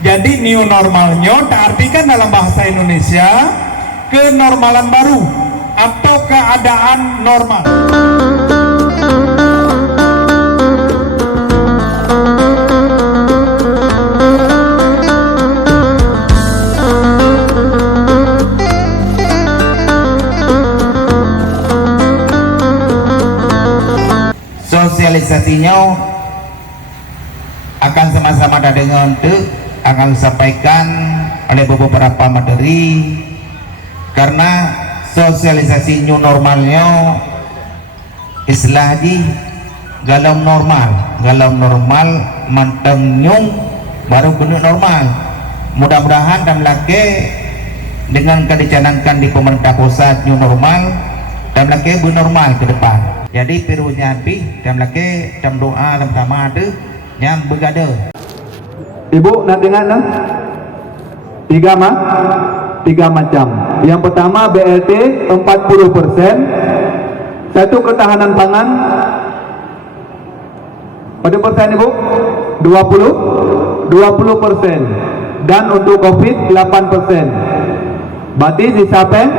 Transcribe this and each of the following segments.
Jadi new normalnya artikan dalam bahasa Indonesia kenormalan baru atau keadaan normal. Sosialisasinya akan sama-sama dengan akan disampaikan oleh beberapa materi, karena sosialisasi new normalnya istilah di galau normal manteng nyung baru benar normal. Mudah-mudahan dan laki dengan dicanangkan di pemerintah pusat new normal dan laki normal ke depan. Jadi pirunya pi dan laki dan doa dan pertama ada yang bergada. Ibu nak dengar nah? Tiga macam. Yang pertama BLT 40%. Satu ketahanan pangan. Pada persen Ibu? 20%. Dan untuk COVID 8%. Berarti sisa peng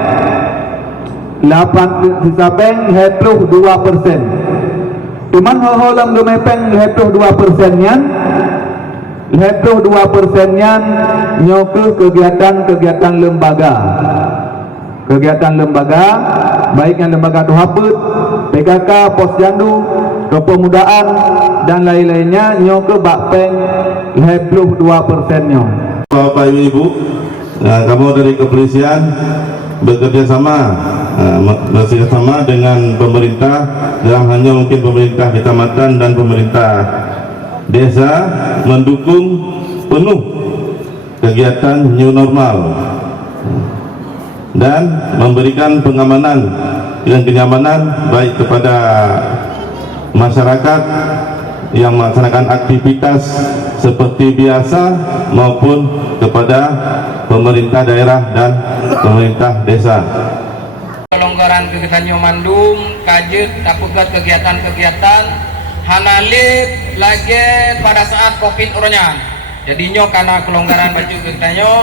2%. Cuman hal-hal yang dumepeng 22% nya 22% nya nyoke kegiatan lembaga. Kegiatan lembaga baik yang lembaga dohaput, PKK, Posyandu, kepemudaan dan lain-lainnya nyoke bakpeng 22% nya. Bapak Ibu, kamu dari kepolisian bekerja sama dengan pemerintah dalam hanya mungkin pemerintah kecamatan dan pemerintah desa mendukung penuh kegiatan new normal dan memberikan pengamanan dan kenyamanan baik kepada masyarakat yang melaksanakan aktivitas seperti biasa maupun kepada pemerintah daerah dan pemerintah desa. Kelonggaran kegiatan Mandum, kajet, tapugat kegiatan-kegiatan hanalip lagi pada saat COVID orangnya. Jadinya karena kelonggaran baju kegiatannya,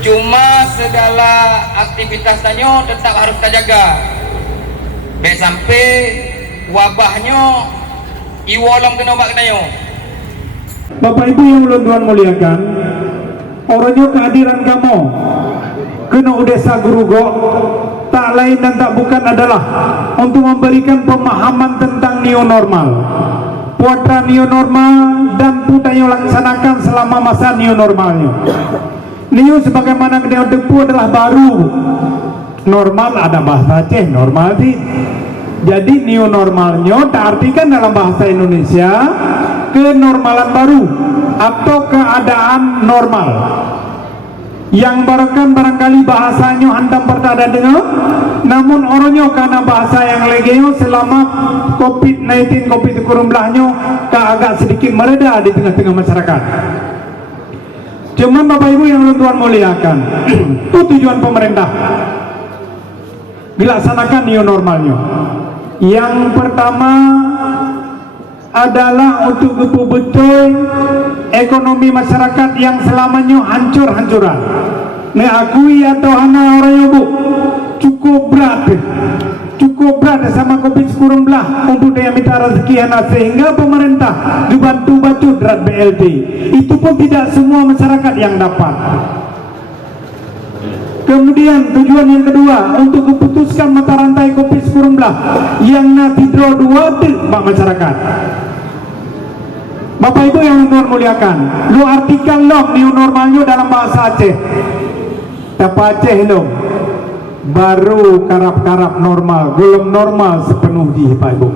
cuma segala aktivitas tanya tetap harus kita jaga. Sampai wabahnya iwolong kena obat ketanyo. Bapak Ibu yang ulun Tuhan muliakan, orangnya kehadiran kamu kena desa Gurugo tak lain dan tak bukan adalah untuk memberikan pemahaman tentang new normal, putra new normal dan putanyo laksanakan selama masa new normalnya. New sebagaimana kita depu adalah baru, normal ada bahasa Aceh normal sih. Jadi new normalnya artikan dalam bahasa Indonesia kenormalan baru atau keadaan normal. Yang barakan barangkali bahasanya hantam pertada dengar, namun orangnya karena bahasa yang legio selama COVID-19 COVID-19 agak sedikit mereda di tengah-tengah masyarakat. Cuman Bapak Ibu yang Tuhan muliakan, itu tujuan pemerintah dilaksanakan new normalnya. Yang pertama adalah untuk betul-betul ekonomi masyarakat yang selamanya hancur-hancuran. Akui atau hana orang ibu cukup berat sama COVID-19 untuk dia minta rezeki hana, sehingga pemerintah dibantu batu drat BLT. Itu pun tidak semua masyarakat yang dapat. Kemudian tujuan yang kedua untuk memutuskan mata rantai COVID-19 yang nanti draw 2 bak masyarakat. Bapak Ibu yang Tuhan muliakan, lu artikan lo new normalnya dalam bahasa Aceh. Tapi Aceh lo baru karap-karap normal, belum normal sepenuhnya Pak Ibu.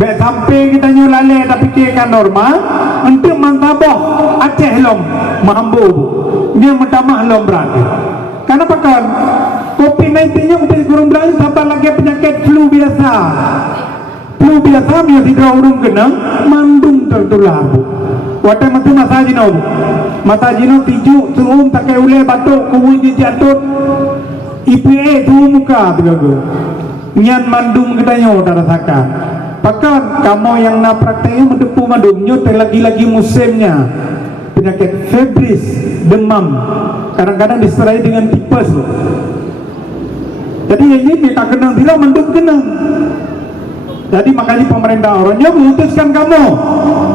Baik sampai kita nyulale tapi pikirkan normal, untuk mantaboh Aceh lo mampu, dia mentamah lo berarti. Karena apa kan? COVID-19-nya COVID-19 sampai lagi penyakit flu biasa. Flu biasa dia tidak urung kena, mandung tertular bu. Waktu masa masajino bu, masajino tiju, suum takai ule batuk, kubunya jatuh, IPA tu muka begitu. Nyan mandung katanya udah rasakan. Pakat kamu yang nak prakteknya mendepu mandungnya, lagi-lagi musimnya. penyakit febris, demam, kadang-kadang disertai dengan tipes loh. Jadi ini kita kenang tidak mendung kenang. Jadi makanya pemerintah orangnya memutuskan kamu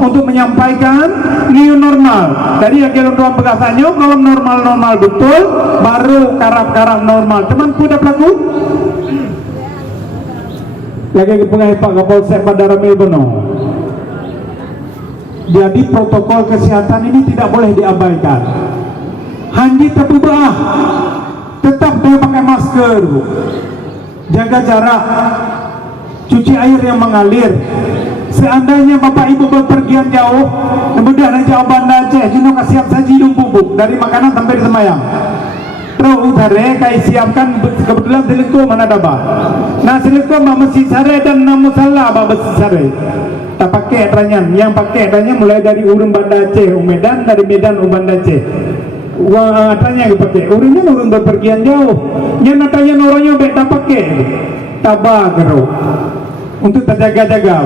untuk menyampaikan new normal. Jadi yang kalau doang bagasannya kalau normal betul, baru karap normal. Teman kuda pelaku. Lagi kepengai Pak Kapolsek Bandara Melbourne. Jadi protokol kesehatan ini tidak boleh diabaikan. Hanya terubah, tetap dia pakai masker, jaga jarak, cuci air yang mengalir. Seandainya Bapak Ibu berpergian jauh, kemudian jauh Banda Aceh, Juno kasiap saji bubuk dari makanan sampai di semayang. Terus utara kai siapkan kebetulan seliku mana dapat. Nah seliku masih sare dan namu salah babas sare. Tak pakai tranyan, yang pakai tranyan mulai dari urun Banda Aceh, Medan, dari Medan Banda Aceh. Wah tanya pakai, urunnya urun berpergian jauh. Yang natanya orangnya tak pakai. Tabagro untuk terjaga-jaga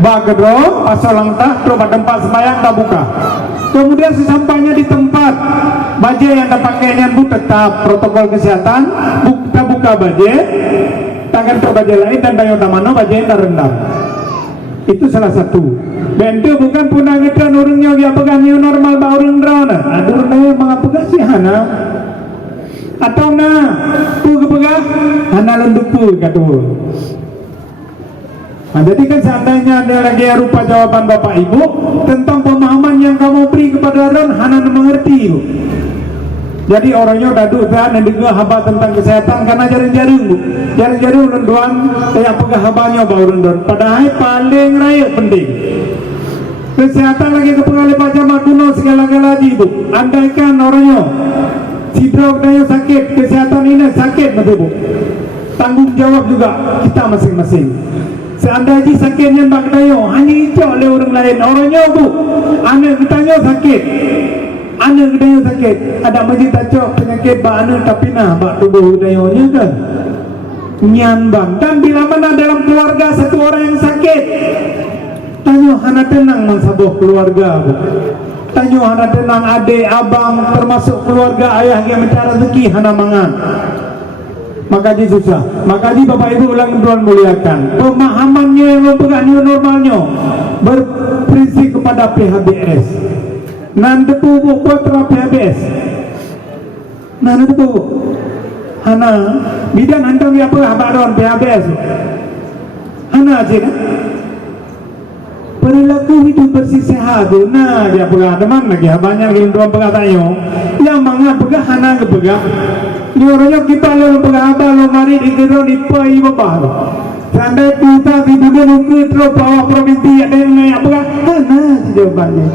bagro pasal langtah terus tempat sembahyang tak buka. Kemudian sesampainya di tempat baju yang terpakainya bu tetap protokol kesehatan buka baju tangan ke baju lain dan dayo tamano baju yang terendam. Itu salah satu. Bentuk bukan punah kita nurungnya dia pegang new normal ba urang drona. Aduh dayo mga pegasi hana atau na tu kepegah hana lendupu kata. Nah, jadi kan seandainya ada lagi rupa jawaban Bapak Ibu tentang pemahaman yang kamu beri kepada orang hana mengerti. Jadi orangnya udah duga dan juga haba tentang kesehatan karena jaring-jaring renduan kayak pegah habanya bau renduan. Padahal paling raya penting. Kesehatan lagi kepengaruh pajama kuno segala-gala ibu. Andaikan orangnya sidra daya sakit, kesehatan ini sakit betul bu. Tanggung jawab juga kita masing-masing. Seandainya sakitnya bak dayo hanya hijau oleh orang lain. Orangnya bu, anak kitanya sakit, anak kitanya sakit. Ada majid tacok penyakit bak anak tapi nah bak tubuh dayonya kan. Nyan bang. Dan bila mana dalam keluarga satu orang yang sakit, tanya hana tenang mensabuh keluarga bu. Tanya hana tenang adik, abang, termasuk keluarga ayah yang mencari rezeki hana mangan. Maka dia susah. Maka dia Bapak Ibu ulang Tuhan muliakan. Pemahamannya yang mempegang new normalnya berprinsip kepada PHBS. Nanti bu putra PHBS. Nanti bu. Hana bidan hantam ya apa habaron PHBS. Hana aja kan? Perilaku hidup bersih sehat. Nah dia pegang teman lagi. Banyak yang tuan pegang tayo. Yang mangga pegang hana ke pegang. Ni orangnya kita lalu pegang lo mari di kira di pai bapa. Sampai kita di dunia nuker terus bawa provinsi ada yang naik pegang hana jawabannya.